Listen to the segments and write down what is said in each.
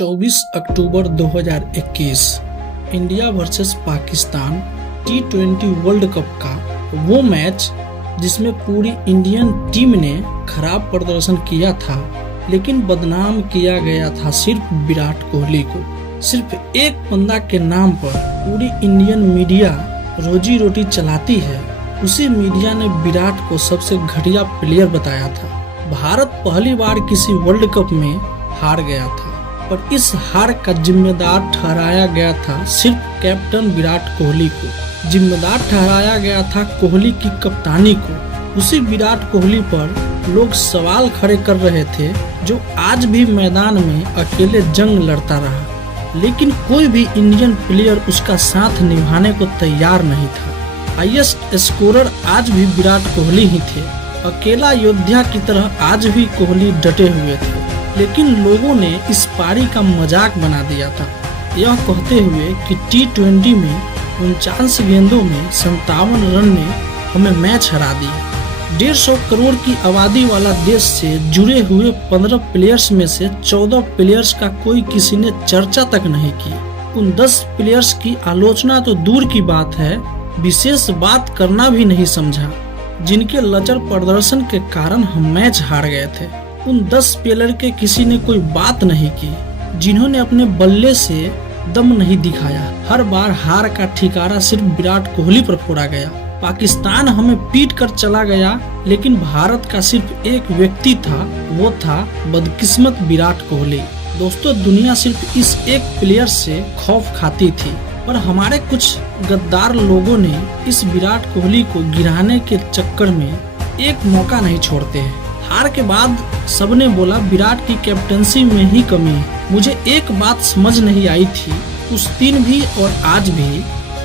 24 अक्टूबर 2021 India versus Pakistan T20 world cup का वो match जिसमें पूरी इंडियन टीम ने खराब प्रदर्शन किया था, लेकिन बदनाम किया गया था सिर्फ विराट कोहली को। सिर्फ एक बंदा के नाम पर पूरी इंडियन मीडिया रोजी रोटी चलाती है। उसी मीडिया ने विराट को सबसे घटिया प्लेयर बताया था। भारत पहली बार किसी वर्ल्ड कप में हार गया था और इस हार का जिम्मेदार ठहराया गया था सिर्फ कैप्टन विराट कोहली को। जिम्मेदार ठहराया गया था कोहली की कप्तानी को। उसी विराट कोहली पर लोग सवाल खड़े कर रहे थे, जो आज भी मैदान में अकेले जंग लड़ता रहा, लेकिन कोई भी इंडियन प्लेयर उसका साथ निभाने को तैयार नहीं था। हाईएस्ट स्कोरर आज भी विराट कोहली ही थे। अकेला योद्धा की तरह आज भी कोहली डटे हुए थे, लेकिन लोगों ने इस पारी का मजाक बना दिया था, यह कहते हुए कि T20 में 49 गेंदों में 57 रन ने हमें मैच हरा दिया। 150 करोड़ की आबादी वाला देश से जुड़े हुए 15 प्लेयर्स में से 14 प्लेयर्स का कोई किसी ने चर्चा तक नहीं की। उन 10 प्लेयर्स की आलोचना तो दूर की बात है, विशेष बात करना भी नहीं समझा, जिनके लचर प्रदर्शन के कारण हम मैच हार गए थे। उन 10 प्लेयर के किसी ने कोई बात नहीं की, जिन्होंने अपने बल्ले से दम नहीं दिखाया। हर बार हार का ठिकारा सिर्फ विराट कोहली पर फोड़ा गया। पाकिस्तान हमें पीट कर चला गया, लेकिन भारत का सिर्फ एक व्यक्ति था, वो था बदकिस्मत विराट कोहली। दोस्तों, दुनिया सिर्फ इस एक प्लेयर से खौफ खाती थी, पर हमारे कुछ गद्दार लोगों ने इस विराट कोहली को गिराने के चक्कर में एक मौका नहीं छोड़ते हैं। हार के बाद सबने बोला विराट की कैप्टनसी में ही कमी है। मुझे एक बात समझ नहीं आई थी उस दिन भी और आज भी,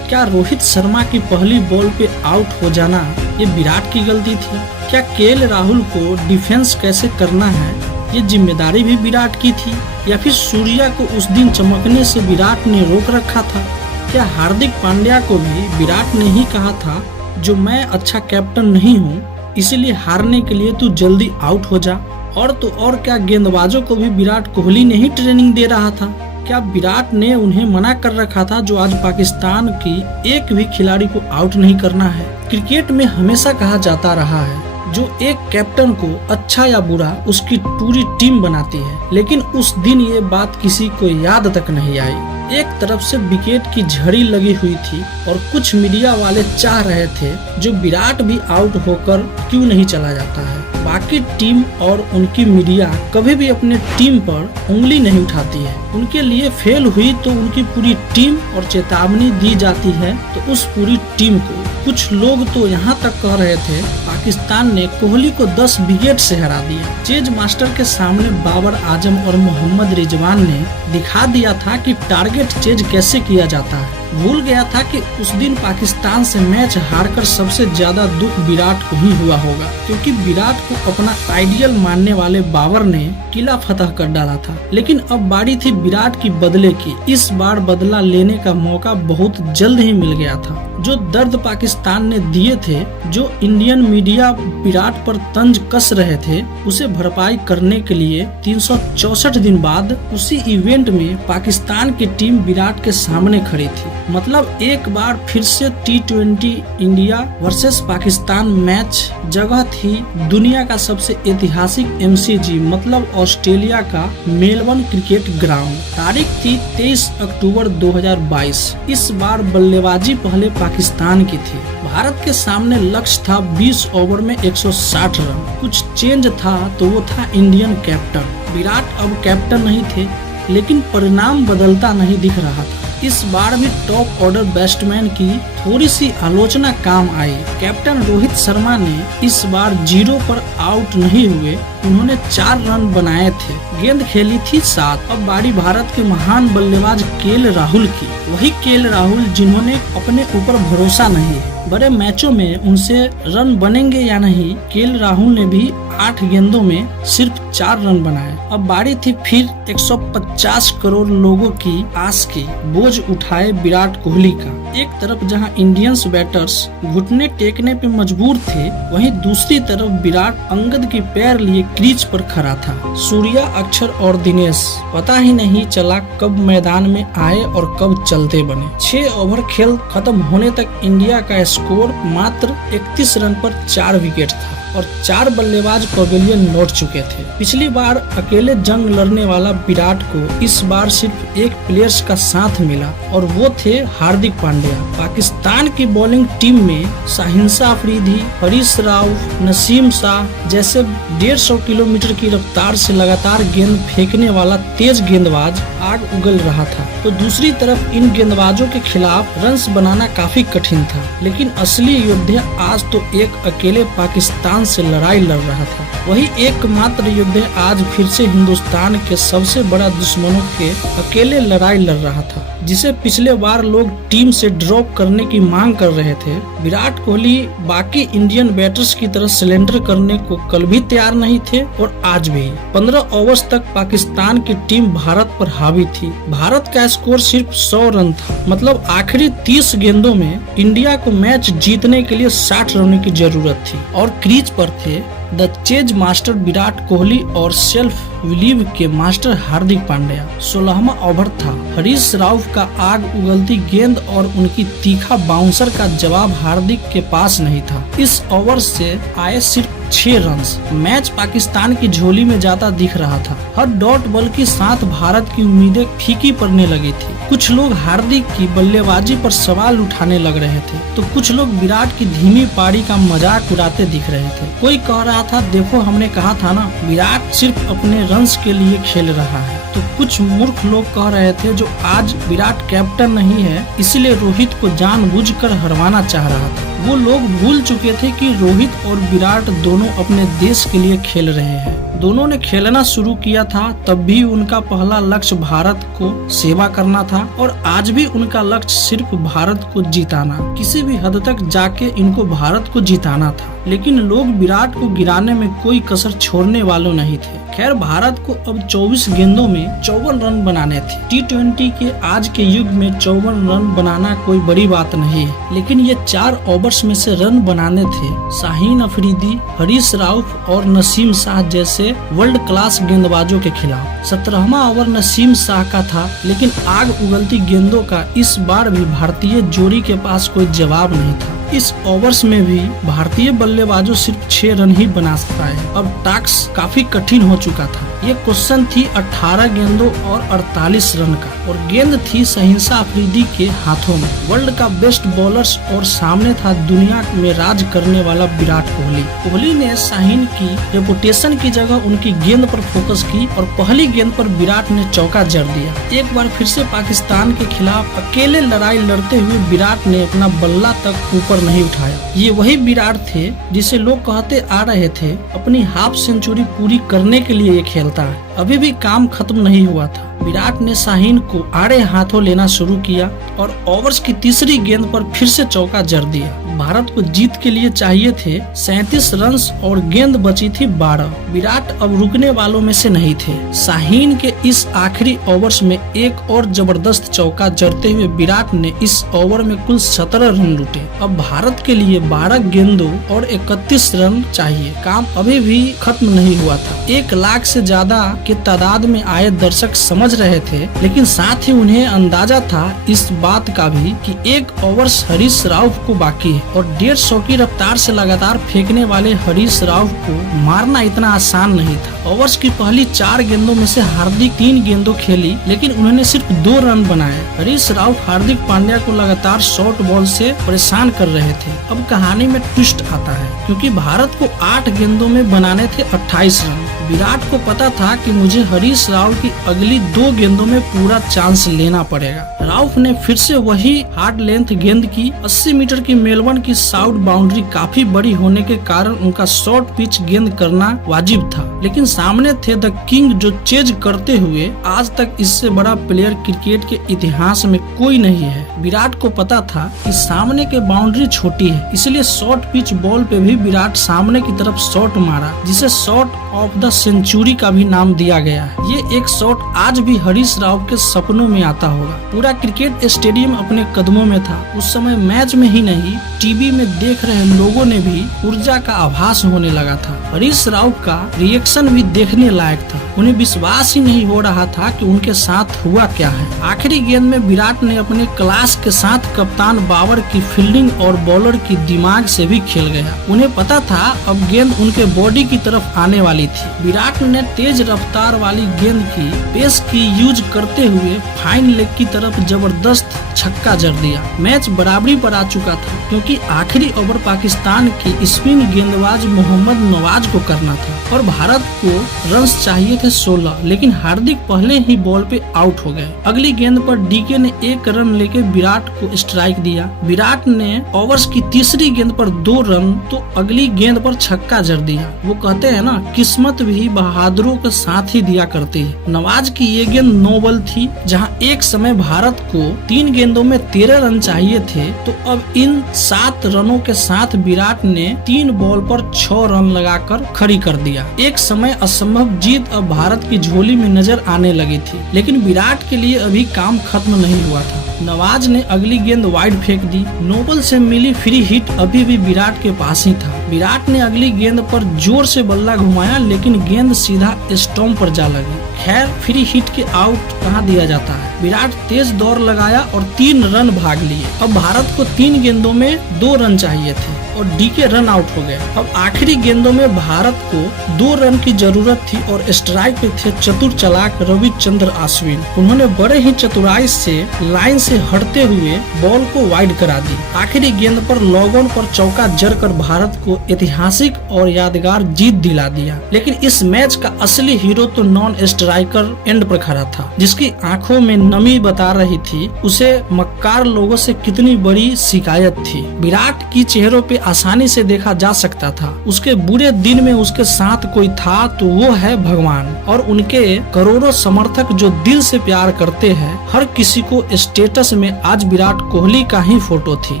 क्या रोहित शर्मा की पहली बॉल पे आउट हो जाना ये विराट की गलती थी? क्या KL राहुल को डिफेंस कैसे करना है ये जिम्मेदारी भी विराट की थी? या फिर सूर्या को उस दिन चमकने से विराट ने रोक रखा था? क्या हार्दिक पांड्या को भी विराट ने ही कहा था, जो मैं अच्छा कैप्टन नहीं हूँ इसीलिए हारने के लिए तू जल्दी आउट हो जा? और तो और, क्या गेंदबाजों को भी विराट कोहली ने ही ट्रेनिंग दे रहा था? क्या विराट ने उन्हें मना कर रखा था, जो आज पाकिस्तान की एक भी खिलाड़ी को आउट नहीं करना है? क्रिकेट में हमेशा कहा जाता रहा है, जो एक कैप्टन को अच्छा या बुरा उसकी पूरी टीम बनाती है, लेकिन उस दिन ये बात किसी को याद तक नहीं आई। एक तरफ से विकेट की झड़ी लगी हुई थी और कुछ मीडिया वाले चाह रहे थे, जो विराट भी आउट होकर क्यों नहीं चला जाता है। बाकी टीम और उनकी मीडिया कभी भी अपने टीम पर उंगली नहीं उठाती है। उनके लिए फेल हुई तो उनकी पूरी टीम और चेतावनी दी जाती है तो उस पूरी टीम को। कुछ लोग तो यहाँ तक कह रहे थे पाकिस्तान ने कोहली को 10 विकेट से हरा दिया। चेज मास्टर के सामने बाबर आजम और मोहम्मद रिजवान ने दिखा दिया था कि टारगेट चेज कैसे किया जाता है। भूल गया था कि उस दिन पाकिस्तान से मैच हारकर सबसे ज्यादा दुख विराट को ही हुआ होगा, क्योंकि विराट को अपना आइडियल मानने वाले बाबर ने किला फतह कर डाला था। लेकिन अब बारी थी विराट की बदले की। इस बार बदला लेने का मौका बहुत जल्द ही मिल गया था। जो दर्द पाकिस्तान ने दिए थे, जो इंडियन मीडिया विराट पर तंज कस रहे थे, उसे भरपाई करने के लिए 364 दिन बाद उसी इवेंट में पाकिस्तान की टीम विराट के सामने खड़ी थी। मतलब एक बार फिर से T20 India versus Pakistan match जगह थी दुनिया का सबसे ऐतिहासिक MCG, मतलब ऑस्ट्रेलिया का मेलबर्न क्रिकेट ग्राउंड। तारीख थी 23 अक्टूबर 2022। इस बार बल्लेबाजी पहले पाकिस्तान की थी। भारत के सामने लक्ष्य था 20 ओवर में 160 रन। कुछ चेंज था तो वो था इंडियन कैप्टन। विराट अब कैप्टन नहीं थे, लेकिन परिणाम बदलता नहीं दिख रहा था। इस बार भी टॉप ऑर्डर बैट्समैन की थोड़ी सी आलोचना काम आई। कैप्टन रोहित शर्मा ने इस बार 0 पर आउट नहीं हुए, उन्होंने 4 रन बनाए थे। गेंद खेली थी 7। अब बारी भारत के महान बल्लेबाज KL राहुल की। वही KL राहुल जिन्होंने अपने ऊपर भरोसा नहीं है। बड़े मैचों में उनसे रन बनेंगे या नहीं, KL राहुल ने भी 8 गेंदों में सिर्फ 4 रन बनाए। अब बारी थी फिर 150 करोड़ लोगों की आस की बोझ उठाए विराट कोहली का। एक तरफ जहां इंडियंस बैटर्स घुटने टेकने पे मजबूर थे, वहीं दूसरी तरफ विराट अंगद की पैर लिए क्रीज पर खड़ा था। सूर्या, अक्षर और दिनेश पता ही नहीं चला कब मैदान में आए और कब चलते बने। 6 ओवर खेल खत्म होने तक इंडिया का स्कोर मात्र 31 रन पर 4 विकेट था और 4 बल्लेबाज पवेलियन लौट चुके थे। पिछली बार अकेले जंग लड़ने वाला विराट को इस बार सिर्फ एक प्लेयर्स का साथ मिला और वो थे हार्दिक पांड्या। पाकिस्तान की बॉलिंग टीम में शाहिनशाह अफरीदी, हरीश राउफ, नसीम शाह जैसे 150 किलोमीटर की रफ्तार से लगातार गेंद फेंकने वाला तेज गेंदबाज आग उगल रहा था, तो दूसरी तरफ इन गेंदबाजों के खिलाफ रन्स बनाना काफी कठिन था। लेकिन असली योद्धा आज तो एक अकेले पाकिस्तान से लड़ाई लड़ रहा था। वही एकमात्र योद्धा आज फिर से हिंदुस्तान के सबसे बड़ा दुश्मनों के अकेले लड़ाई लड़ रहा था, जिसे पिछले बार लोग टीम से ड्रॉप करने की मांग कर रहे थे। विराट कोहली बाकी इंडियन बैटर्स की तरह सिलेंडर करने को कल भी तैयार नहीं थे और आज भी। 15 ओवर्स तक पाकिस्तान की टीम भारत पर हावी थी। भारत का स्कोर सिर्फ 100 रन था, मतलब आखिरी 30 गेंदों में इंडिया को मैच जीतने के लिए 60 रनों की जरूरत थी और क्रीज पर थे the chase master Virat Kohli और सेल्फ बिलीव के मास्टर हार्दिक पांड्या। 16वां ओवर था। हरीश राउफ का आग उगलती गेंद और उनकी तीखा बाउंसर का जवाब हार्दिक के पास नहीं था। इस ओवर से आए सिर्फ 6 रन्स। मैच पाकिस्तान की झोली में जाता दिख रहा था। हर डॉट बॉल के साथ भारत की उम्मीदें फीकी पड़ने लगी थी। कुछ लोग हार्दिक की बल्लेबाजी पर सवाल उठाने लग रहे थे, तो कुछ लोग विराट की धीमी पारी का मजाक उड़ाते दिख रहे थे। कोई कह रहा था, देखो हमने कहा था ना, विराट सिर्फ अपने रन्स के लिए खेल रहा है। तो कुछ मूर्ख लोग कह रहे थे जो आज विराट कैप्टन नहीं है इसलिए रोहित को जानबूझकर हरवाना चाह रहा था। वो लोग भूल चुके थे कि रोहित और विराट दोनों अपने देश के लिए खेल रहे हैं। दोनों ने खेलना शुरू किया था तब भी उनका पहला लक्ष्य भारत को सेवा करना था और आज भी उनका लक्ष्य सिर्फ भारत को जिताना। किसी भी हद तक जाके इनको भारत को जिताना था, लेकिन लोग विराट को गिराने में कोई कसर छोड़ने वालों नहीं थे। खैर, भारत को अब 24 गेंदों में 54 रन बनाने थे। T20 के आज के युग में 54 रन बनाना कोई बड़ी बात नहीं है, लेकिन ये 4 ओवर्स में से रन बनाने थे शाहीन अफरीदी, हरीश राउफ और नसीम शाह जैसे वर्ल्ड क्लास गेंदबाजों के खिलाफ। 17वां ओवर नसीम शाह का था, लेकिन आग उगलती गेंदों का इस बार भी भारतीय जोड़ी के पास कोई जवाब नहीं था। इस ओवर्स में भी भारतीय बल्लेबाजों सिर्फ 6 रन ही बना पाए। अब टास्क काफी कठिन हो चुका था। ये क्वेश्चन थी 18 गेंदों और 48 रन का और गेंद थी शाहिनशाह अफरीदी के हाथों में। वर्ल्ड का बेस्ट बॉलर्स और सामने था दुनिया में राज करने वाला विराट कोहली। कोहली ने शाहीन की रेपुटेशन की जगह उनकी गेंद पर फोकस की और पहली गेंद पर विराट ने चौका जड़ दिया। एक बार फिर से पाकिस्तान के खिलाफ अकेले लड़ाई लड़ते हुए विराट ने अपना बल्ला तक ऊपर नहीं उठाया। ये वही विराट थे जिसे लोग कहते आ रहे थे अपनी हाफ सेंचुरी पूरी करने के लिए ये खेलता है। अभी भी काम खत्म नहीं हुआ था। विराट ने शाहीन को आड़े हाथों लेना शुरू किया और ओवर्स की तीसरी गेंद पर फिर से चौका जड़ दिया। भारत को जीत के लिए चाहिए थे 37 रन और गेंद बची थी 12। विराट अब रुकने वालों में से नहीं थे। शाहीन के इस आखिरी ओवर्स में एक और जबरदस्त चौका जड़ते हुए विराट ने इस ओवर में कुल 17 रन लूटे। अब भारत के लिए 12 गेंदों और 31 रन चाहिए। काम अभी भी खत्म नहीं हुआ था। 1 लाख से ज्यादा के तादाद में आए दर्शक समझ रहे थे, लेकिन साथ ही उन्हें अंदाजा था इस बात का भी कि 1 ओवर्स हरीश राउफ को बाकी है और 150 की रफ्तार से लगातार फेंकने वाले हरीश राउफ को मारना इतना आसान नहीं था। ओवर्स की पहली 4 गेंदों में से हार्दिक 3 गेंदों खेली, लेकिन उन्होंने सिर्फ 2 रन बनाए। हरीश राउफ हार्दिक पांड्या को लगातार शॉर्ट बॉल से परेशान कर रहे थे। अब कहानी में ट्विस्ट आता है, क्योंकि भारत को 8 गेंदों में बनाने थे 28 रन। विराट को पता था कि मुझे हरीश राउफ की अगली 2 गेंदों में पूरा चांस लेना पड़ेगा। राउफ ने फिर से वही हार्ड लेंथ गेंद की। 80 मीटर की मेलबर्न की साउथ बाउंड्री काफी बड़ी होने के कारण उनका शॉर्ट पिच गेंद करना वाजिब था, लेकिन सामने थे द किंग जो चेज करते हुए आज तक इससे बड़ा प्लेयर क्रिकेट के इतिहास में कोई नहीं है। विराट को पता था कि सामने के बाउंड्री छोटी है, इसलिए शॉर्ट पिच बॉल पे भी विराट सामने की तरफ शॉट मारा, जिसे शॉट ऑफ द सेंचुरी का भी नाम दिया गया है। ये एक शॉट आज भी हरीश राव के सपनों में आता होगा। पूरा क्रिकेट स्टेडियम अपने कदमों में था। उस समय मैच में ही नहीं, टीवी में देख रहे लोगों ने भी ऊर्जा का आभास होने लगा था। हरीश राव का रिएक्शन भी देखने लायक था। उन्हें विश्वास ही नहीं हो रहा था कि उनके साथ हुआ क्या है। आखिरी गेंद में विराट ने अपने क्लास के साथ कप्तान बाबर की फील्डिंग और बॉलर की दिमाग से भी खेल गया। उन्हें पता था अब गेंद उनके बॉडी की तरफ आने वाली थी। विराट ने तेज रफ्तार वाली गेंद की पेस की यूज करते हुए फाइन लेग की तरफ जबरदस्त छक्का जड़ दिया। मैच बराबरी पर आ चुका था क्योंकि आखिरी ओवर पाकिस्तान के स्पिन गेंदबाज मोहम्मद नवाज को करना था और भारत को रन्स चाहिए थे 16, लेकिन हार्दिक पहले ही बॉल पे आउट हो गए। अगली गेंद पर डीके ने 1 रन लेके विराट को स्ट्राइक दिया। विराट ने ओवर्स की तीसरी गेंद पर 2 रन तो अगली गेंद पर छक्का जड़ दिया। वो कहते हैं ना, किस्मत भी बहादुरों के साथ ही दिया करती है। नवाज की ये गेंद 9 बॉल थी, जहां एक समय भारत को 3 गेंदों में 13 रन चाहिए थे, तो अब इन 7 रनों के साथ विराट ने 3 बॉल पर 6 रन लगाकर खड़ी कर दिया। एक समय असंभव जीत अब भारत की झोली में नजर आने लगी थी, लेकिन विराट के लिए अभी काम खत्म नहीं हुआ था। नवाज ने अगली गेंद वाइड फेंक दी। नोबल से मिली फ्री हिट अभी भी विराट के पास ही था। विराट ने अगली गेंद पर जोर से बल्ला घुमाया, लेकिन गेंद सीधा स्टंप पर जा लगी। खैर, फ्री हिट के आउट कहाँ दिया जाता है। विराट तेज दौड़ लगाया और 3 रन भाग लिए। अब भारत को 3 गेंदों में 2 रन चाहिए थे और डीके रन आउट हो गया। अब आखिरी गेंदों में भारत को 2 रन की जरूरत थी और स्ट्राइक पे थे चतुर चालाक रविचंद्र अश्विन। उन्होंने बड़े ही चतुराई से लाइन से हटते हुए बॉल को वाइड करा दी। आखिरी गेंद पर लॉग ऑन पर चौका जड़कर भारत को ऐतिहासिक और यादगार जीत दिला दिया। लेकिन इस मैच का असली हीरो तो नॉन स्ट्राइकर एंड पर खड़ा था, जिसकी आंखों में नमी बता रही थी उसे मक्कार लोगों से कितनी बड़ी शिकायत थी। विराट की चेहरों पे आसानी से देखा जा सकता था। उसके बुरे दिन में उसके साथ कोई था तो वो है भगवान, और उनके करोड़ों समर्थक जो दिल से प्यार करते हैं। हर किसी को स्टेटस में आज विराट कोहली का ही फोटो थी।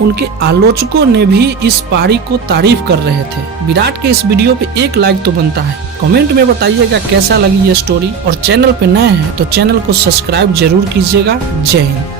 उनके आलोचकों ने भी इस पारी को तारीफ कर रहे थे। विराट के इस वीडियो पे 1 लाइक तो बनता है। कमेंट में बताइएगा कैसा लगी ये स्टोरी, और चैनल पे नए हैं तो चैनल को सब्सक्राइब जरूर कीजिएगा। जय हिंद।